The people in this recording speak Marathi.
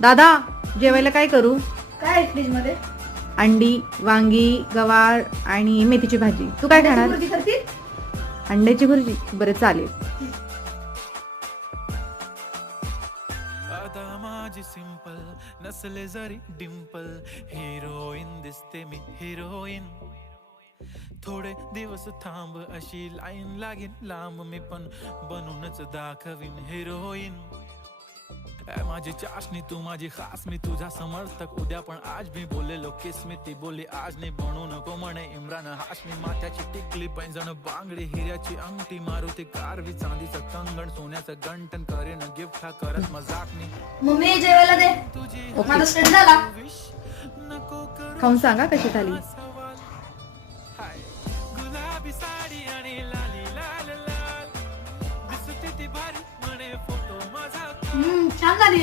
दादा जेवायला काय करू? काय आहे फ्रीज मध्ये? अंडी, वांगी, गवार आणि मेथीची भाजी. तू काय खाणार? भुर्जी करतील? अंड्याची भुर्जी. बरं चालेल. आता माझी सिंपल नसले जरी डिंपल, हिरोईन दिसते मी हिरोईन. थोडे दिवस थांब अशी लाईन लागेल लांब, मी पण बनूनच दाखवीन हिरोईन. माझी चाशनी तू माझी खास, मी तुझा समर्थक उद्या पण आज मी बोलेलो किस मी, ती बोली आज नाही बनू नको म्हणे इम्रान हाशमी. माथ्याची टिकली पैंजण बांगडी, हिऱ्याची अंगठी, मारुती कारवी, चांदीचं कंगण, सोन्याचं गंटन, करेन गिफ्ट हा करत मजाक मी. मम्मी जेवायला दे. ओके. माझा स्टडी झाला. नको करू खाऊन सांगा कशी झाली. सवाल. हाय गुलाबी साडी आणि लाली लाल लाल, दिसते ती भारी म्हणे फोटो माझा. छान झाली.